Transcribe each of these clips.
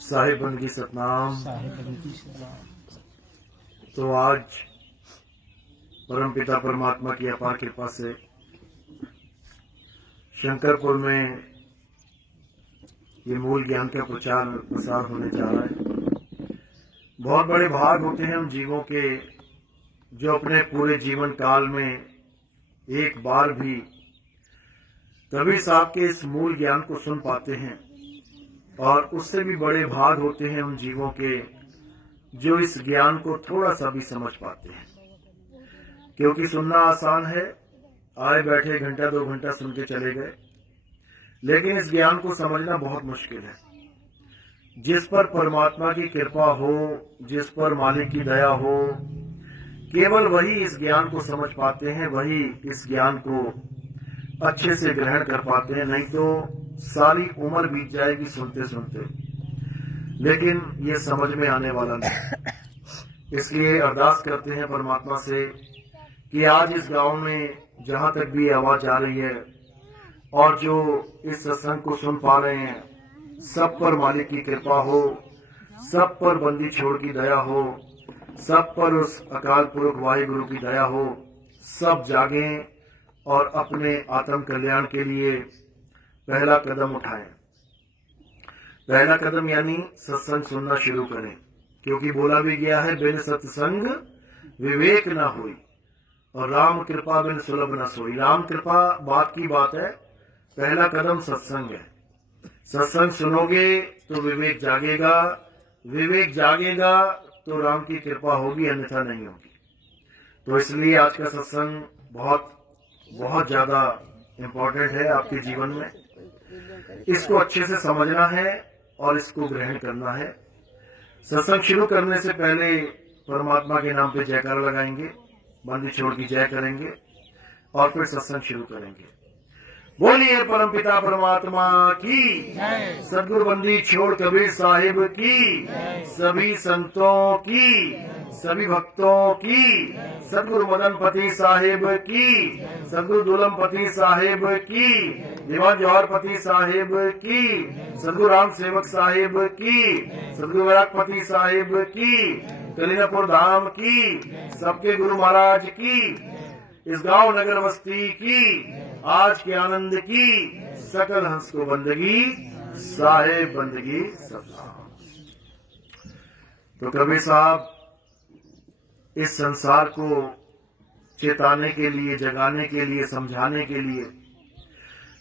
साहिब बंदगी सतनाम। तो आज परमपिता परमात्मा की अपार कृपा से शंकरपुर में ये मूल ज्ञान का प्रचार प्रसार होने जा रहा है। बहुत बड़े भाग होते हैं उन जीवों के जो अपने पूरे जीवन काल में एक बार भी कबीर साहब के इस मूल ज्ञान को सुन पाते हैं, और उससे भी बड़े भाग होते हैं उन जीवों के जो इस ज्ञान को थोड़ा सा भी समझ पाते हैं। क्योंकि सुनना आसान है, आए बैठे घंटा 2 घंटा सुन के चले गए, लेकिन इस ज्ञान को समझना बहुत मुश्किल है। जिस पर परमात्मा की कृपा हो, जिस पर मालिक की दया हो, केवल वही इस ज्ञान को समझ पाते हैं, वही इस ज्ञान को अच्छे से ग्रहण कर पाते हैं। नहीं तो सारी उम्र बीत जाएगी सुनते सुनते, लेकिन ये समझ में आने वाला नहीं। इसलिए अरदास करते हैं परमात्मा से कि आज इस गांव में जहां तक भी आवाज जा रही है और जो इस सत्संग को सुन पा रहे हैं, सब पर मालिक की कृपा हो, सब पर बंदी छोड़ की दया हो, सब पर उस अकाल पुरख वाहिगुरु की दया हो। सब जागें और अपने आत्म कल्याण के लिए पहला कदम उठाएं। पहला कदम यानी सत्संग सुनना शुरू करें, क्योंकि बोला भी गया है बिन सत्संग विवेक न होई और राम कृपा बिन सुलभ न सोई। राम कृपा बात की बात है, पहला कदम सत्संग है। सत्संग सुनोगे तो विवेक जागेगा, विवेक जागेगा तो राम की कृपा होगी, अन्यथा नहीं होगी। तो इसलिए आज का सत्संग बहुत बहुत ज्यादा इम्पोर्टेंट है आपके जीवन में। इसको अच्छे से समझना है और इसको ग्रहण करना है। सत्संग शुरू करने से पहले परमात्मा के नाम पे जयकारा लगाएंगे, बंदी छोड़ की जय करेंगे और फिर सत्संग शुरू करेंगे। बोलिए परमपिता परमात्मा की, सदगुरु बंदी छोड़ कबीर साहिब की, सभी संतों की, सभी भक्तों की, सदगुरु मदनपति साहिब की, सदगुरु दुलमपति साहिब की, दीवान जौहरपति साहिब की, सदगुरु राम सेवक साहिब की, सदगुरु वैरागपति साहिब की, कलीनापुर धाम की, सबके गुरु महाराज की, इस गांव नगर बस्ती की, आज के आनंद की, सकल हंस को बंदगी, साहेब बंदगी सतनाम। तो कबीर साहब इस संसार को चेताने के लिए, जगाने के लिए, समझाने के लिए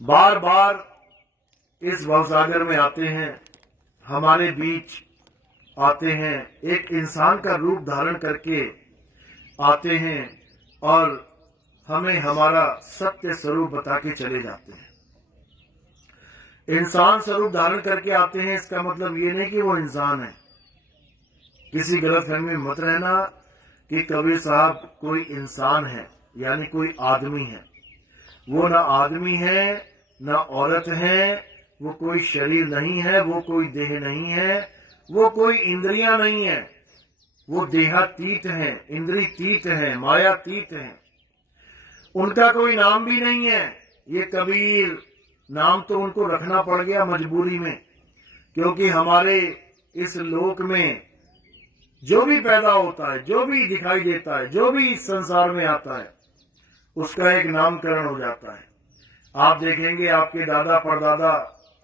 बार बार इस भवसागर में आते हैं, हमारे बीच आते हैं, एक इंसान का रूप धारण करके आते हैं और हमें हमारा सत्य स्वरूप बता के चले जाते हैं। इंसान स्वरूप धारण करके आते हैं, इसका मतलब ये नहीं कि वो इंसान है। किसी गलतफहमी में मत रहना कि कबीर साहब कोई इंसान है, यानी कोई आदमी है। वो ना आदमी है, ना औरत है, वो कोई शरीर नहीं है, वो कोई देह नहीं है, वो कोई इंद्रियां नहीं है, वो देहातीत है, इंद्रियतीत है, मायातीत है। उनका कोई नाम भी नहीं है। ये कबीर नाम तो उनको रखना पड़ गया मजबूरी में, क्योंकि हमारे इस लोक में जो भी पैदा होता है, जो भी दिखाई देता है, जो भी इस संसार में आता है, उसका एक नामकरण हो जाता है। आप देखेंगे आपके दादा परदादा,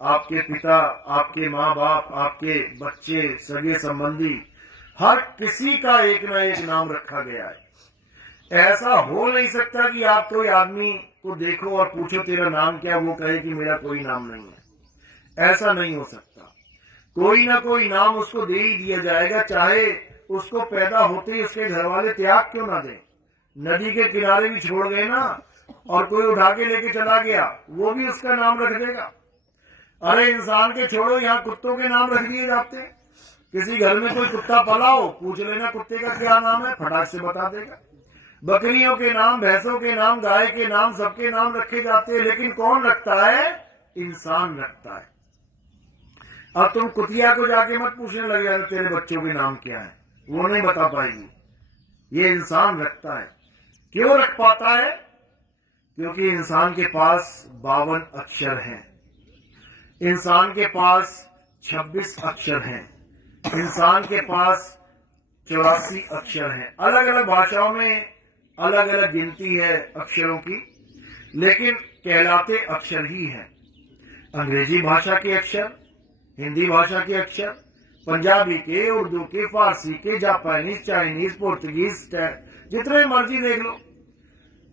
आपके पिता, आपके माँ बाप, आपके बच्चे, सगे संबंधी, हर किसी का एक ना एक नाम रखा गया है। ऐसा हो नहीं सकता कि आप कोई आदमी को देखो और पूछो तेरा नाम क्या, वो कहे कि मेरा कोई नाम नहीं है। ऐसा नहीं हो सकता। कोई ना कोई नाम उसको दे ही दिया जाएगा, चाहे उसको पैदा होते ही उसके घर वाले त्याग क्यों ना दें। नदी के किनारे भी छोड़ गए ना, और कोई उठा के लेके चला गया, वो भी उसका नाम रख देगा। अरे इंसान के छोड़ो, यहाँ कुत्तों के नाम रख दिए जाते हैं। किसी घर में कोई कुत्ता पला हो, पूछ लेना कुत्ते का क्या नाम है, फटाक से बता देगा। बकरियों के नाम, भैंसों के नाम, गाय के नाम, सबके नाम रखे जाते हैं, लेकिन कौन रखता है? इंसान रखता है। अब तुम कुतिया को जाके मत पूछने लग जाना तेरे बच्चों के नाम क्या है, वो नहीं बता पाएगी। ये इंसान रखता है। क्यों रख पाता है? क्योंकि इंसान के पास 52 अक्षर हैं। इंसान के पास 26 अक्षर हैं, इंसान के पास 84 अक्षर हैं। अलग अलग भाषाओं में अलग अलग गिनती है अक्षरों की, लेकिन कहलाते अक्षर ही हैं। अंग्रेजी भाषा के अक्षर, हिंदी भाषा के अक्षर, पंजाबी के, उर्दू के, फारसी के, जापानीज, चाइनीज, पुर्तगीज, जितने मर्जी देख लो,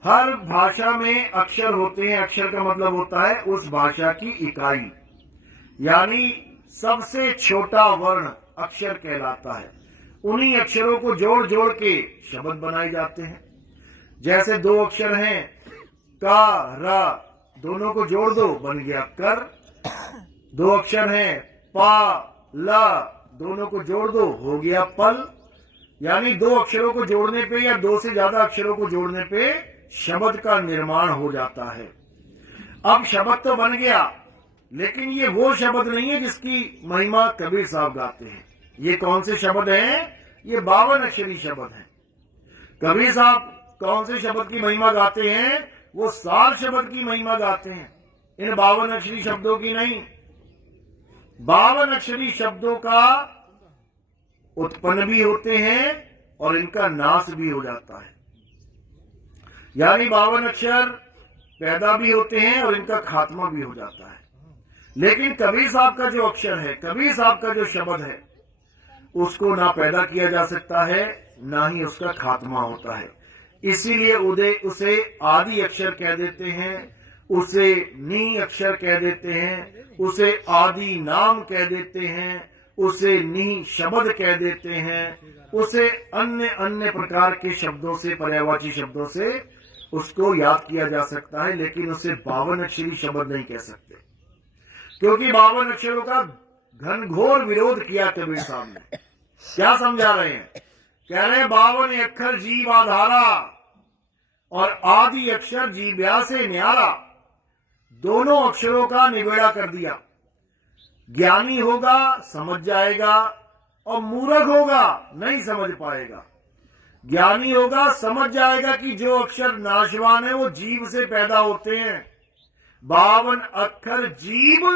हर भाषा में अक्षर होते हैं। अक्षर का मतलब होता है उस भाषा की इकाई, यानी सबसे छोटा वर्ण अक्षर कहलाता है। उन्हीं अक्षरों को जोड़ जोड़ के शब्द बनाए जाते हैं। जैसे दो अक्षर हैं का, रा, दोनों को जोड़ दो बन गया कर। दो अक्षर हैं पा, ला, दोनों को जोड़ दो हो गया पल। यानी दो अक्षरों को जोड़ने पे या दो से ज्यादा अक्षरों को जोड़ने पे शब्द का निर्माण हो जाता है। अब शब्द तो बन गया, लेकिन ये वो शब्द नहीं है जिसकी महिमा कबीर साहब गाते हैं। ये कौन से शब्द हैं? ये 52 अक्षरी शब्द हैं। कबीर साहब कौन से शब्द की महिमा गाते हैं? वो सार शब्द की महिमा गाते हैं, इन 52 अक्षरी शब्दों की नहीं। 52 अक्षरी शब्दों का उत्पन्न भी होते हैं और इनका नाश भी हो जाता है। यानी 52 अक्षर पैदा भी होते हैं और इनका खात्मा भी हो जाता है। लेकिन कबीर साहब का जो अक्षर है, कबीर साहब का जो शब्द है, उसको ना पैदा किया जा सकता है, ना ही उसका खात्मा होता है। इसीलिए उसे आदि अक्षर कह देते हैं, उसे नी अक्षर कह देते हैं, उसे आदि नाम कह देते हैं, उसे नी शब्द कह देते हैं, उसे अन्य अन्य प्रकार के शब्दों से, पर्यायवाची शब्दों से उसको याद किया जा सकता है। लेकिन उसे 52 अक्षरी शब्द नहीं कह सकते, क्योंकि 52 अक्षरों का घनघोर विरोध किया कबीर साहब ने। क्या समझा रहे हैं? कह रहे हैं 52 अक्षर जीव आधारा और आदि अक्षर जीव्या से न्यारा। दोनों अक्षरों का निबेड़ा कर दिया। ज्ञानी होगा समझ जाएगा और मूर्ख होगा नहीं समझ पाएगा। ज्ञानी होगा समझ जाएगा कि जो अक्षर नाशवान है वो जीव से पैदा होते हैं। 52 अक्षर जीव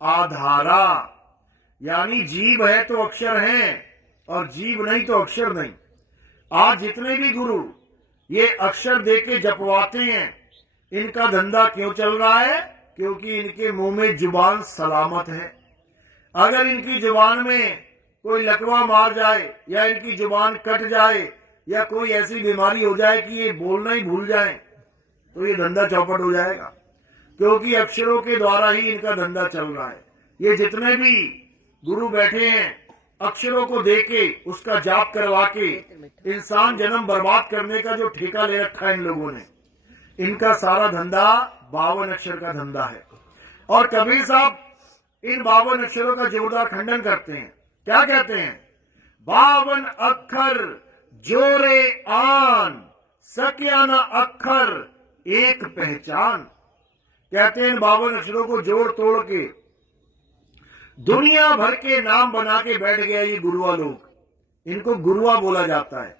आधारा, यानी जीव है तो अक्षर हैं और जीव नहीं तो अक्षर नहीं। आज जितने भी गुरु ये अक्षर देके जपवाते हैं, इनका धंधा क्यों चल रहा है? क्योंकि इनके मुंह में जुबान सलामत है। अगर इनकी जुबान में कोई लकवा मार जाए या इनकी जुबान कट जाए या कोई ऐसी बीमारी हो जाए कि ये बोलना ही भूल जाए, तो ये धंधा चौपट हो जाएगा, क्योंकि अक्षरों के द्वारा ही इनका धंधा चल रहा है। ये जितने भी गुरु बैठे हैं, अक्षरों को देके उसका जाप करवा के इंसान जन्म बर्बाद करने का जो ठेका ले रखा है इन लोगों ने, इनका सारा धंधा 52 अक्षर का धंधा है। और कबीर साहब इन 52 अक्षरों का जोरदार खंडन करते हैं। क्या कहते हैं? 52 अक्षर जोरे आन, सक्या न अक्षर एक पहचान। कहते हैं इन 52 अक्षरों को जोड़ तोड़ के दुनिया भर के नाम बना के बैठ गया ये गुरुआ लोग। इनको गुरुआ बोला जाता है,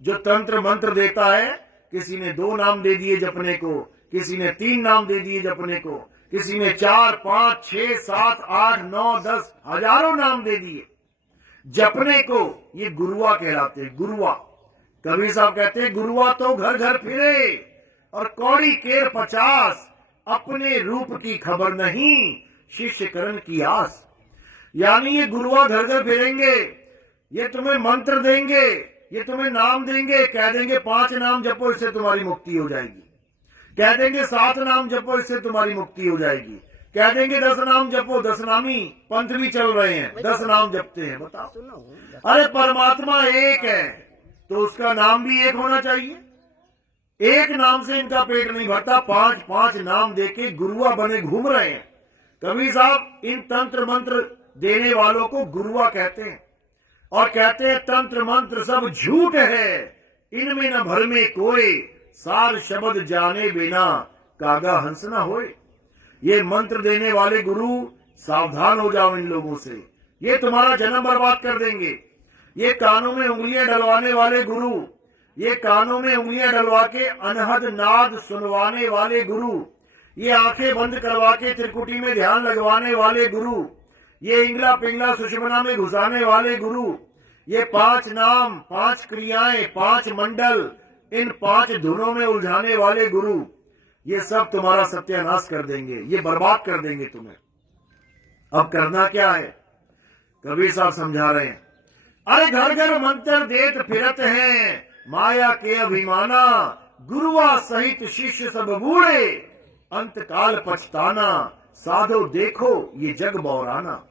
जो तंत्र मंत्र देता है। किसी ने 2 नाम दे दिए जपने को, किसी ने 3 नाम दे दिए जपने को, किसी ने 4, 5, 6, 7, 8, 9, 10 हजारों नाम दे दिए जपने को। ये गुरुआ कहलाते हैं, गुरुआ। कबीर साहब कहते हैं गुरुआ तो घर घर फिरे और कौड़ी केर 50, अपने रूप की खबर नहीं शिष्य करण की आस। यानी ये गुरुआ घर घर फिरेंगे, ये तुम्हें मंत्र देंगे, ये तुम्हें नाम देंगे, कह देंगे 5 नाम जपो इससे तुम्हारी मुक्ति हो जाएगी, कह देंगे 7 नाम जपो इससे तुम्हारी मुक्ति हो जाएगी, कह देंगे 10 नाम जपो। 10 नामी पंथ भी चल रहे हैं, 10 नाम जपते हैं। बताओ, अरे परमात्मा एक है तो उसका नाम भी एक होना चाहिए। एक नाम से इनका पेट नहीं भरता, 5-5 नाम देके गुरुआ बने घूम रहे हैं। कबीर साहब इन तंत्र मंत्र देने वालों को गुरुआ कहते हैं और कहते हैं तंत्र मंत्र सब झूठ है, इनमें न भर में कोई, सार शब्द जाने बिना कागा हंस न होए। ये मंत्र देने वाले गुरु सावधान हो जाओ इन लोगों से, ये तुम्हारा जन्म बर्बाद कर देंगे। ये कानों में उंगलियां डलवाने वाले गुरु, ये कानों में उंगलियां डलवा के अनहद नाद सुनवाने वाले गुरु, ये आंखें बंद करवा के त्रिकुटी में ध्यान लगवाने वाले गुरु, ये इंगला पिंगला सुषमना में घुसाने वाले गुरु, ये 5 नाम, 5 क्रियाएं, 5 मंडल, इन 5 धुनों में उलझाने वाले गुरु, ये सब तुम्हारा सत्यानाश कर देंगे, ये बर्बाद कर देंगे तुम्हें। अब करना क्या है? कबीर साहब समझा रहे हैं, अरे घर घर मंत्र देत फिरत हैं, माया के अभिमाना, गुरुआ सहित शिष्य सब बूढ़े, अंत काल पछताना, साधो देखो ये जग बौराना।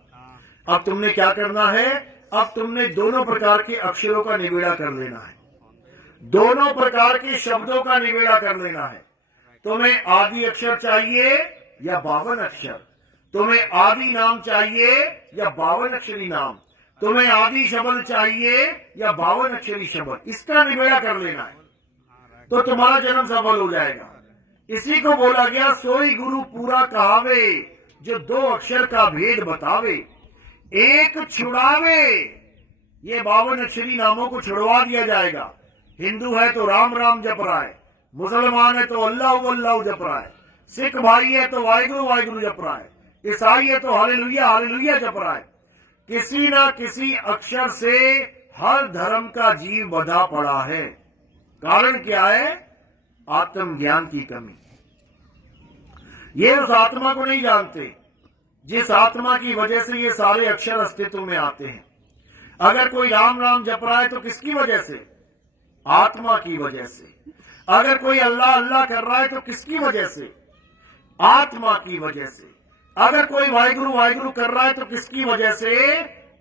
अब तुमने क्या करना है? अब तुमने दोनों प्रकार के अक्षरों का निबेड़ा कर लेना है, दोनों प्रकार के शब्दों का निबेड़ा कर लेना है। तुम्हें आदि अक्षर चाहिए या 52 अक्षर, तुम्हें आदि नाम चाहिए या 52 अक्षरी नाम, तुम्हें आदि शब्द चाहिए या 52 अक्षरी शब्द, इसका निबेड़ा कर लेना है तो तुम्हारा जन्म सफल हो जाएगा। इसी को बोला गया, सोई गुरु पूरा कहावे, जो 2 अक्षर का भेद बतावे, एक छुड़ावे। ये 52 अक्षरी नामों को छुड़वा दिया जाएगा। हिंदू है तो राम राम जप रहा है, मुसलमान है तो अल्लाह अल्लाह जप रहा है, सिख भाई है तो वाहिगुरु वाहिगुरु जप रहा है, ईसाई है तो हालेलुया हालेलुया जप रहा है। किसी ना किसी अक्षर से हर धर्म का जीव बंधा पड़ा है। कारण क्या है? आत्मज्ञान की कमी। ये उस आत्मा को नहीं जानते जिस आत्मा की वजह से ये सारे अक्षर अस्तित्व में आते हैं। अगर कोई राम राम जप रहा है तो किसकी वजह से? आत्मा की वजह से। अगर कोई अल्लाह अल्लाह कर रहा है तो किसकी वजह से? आत्मा की वजह से। अगर कोई वाहिगुरु वाहिगुरु कर रहा है तो किसकी वजह से?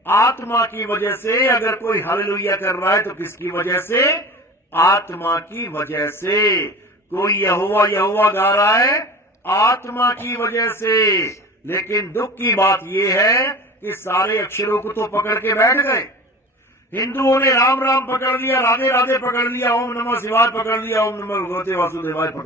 आत्मा की वजह से। अगर कोई हालेलुया कर रहा है तो किसकी वजह से? आत्मा की वजह से। कोई यहोवा यहोवा गा रहा है आत्मा की वजह से। लेकिन दुख की बात यह है कि सारे अक्षरों को तो पकड़ के बैठ गए। हिंदुओं ने राम राम पकड़ लिया, राधे राधे पकड़ लिया, ओम नमः शिवाय पकड़ लिया, ओम नमः भगवते वासुदेवाय पकड़